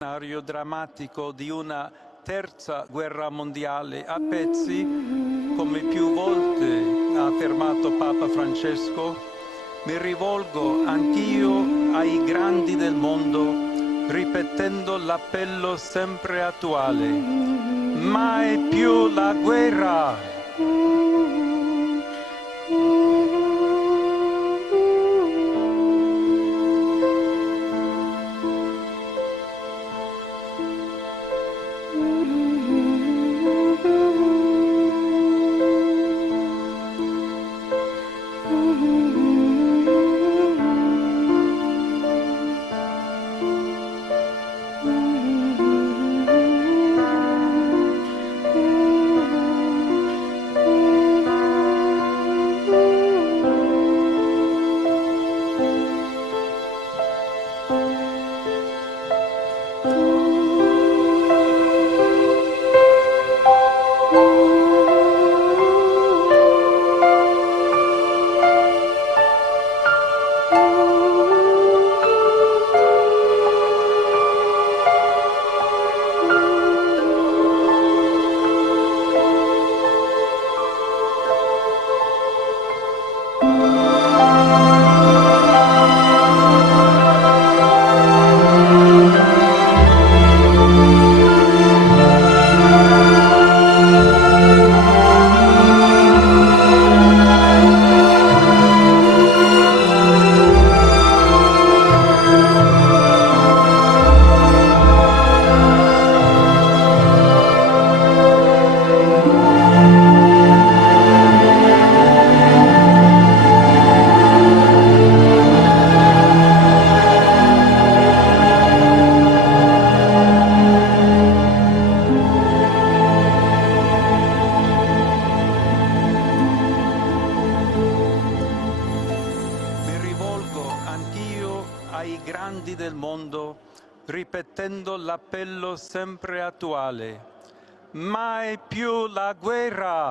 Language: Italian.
Scenario drammatico di una terza guerra mondiale a pezzi, come più volte ha affermato Papa Francesco, mi rivolgo anch'io ai grandi del mondo, ripetendo l'appello sempre attuale: mai più la guerra! Ai grandi del mondo, ripetendo l'appello sempre attuale: mai più la guerra!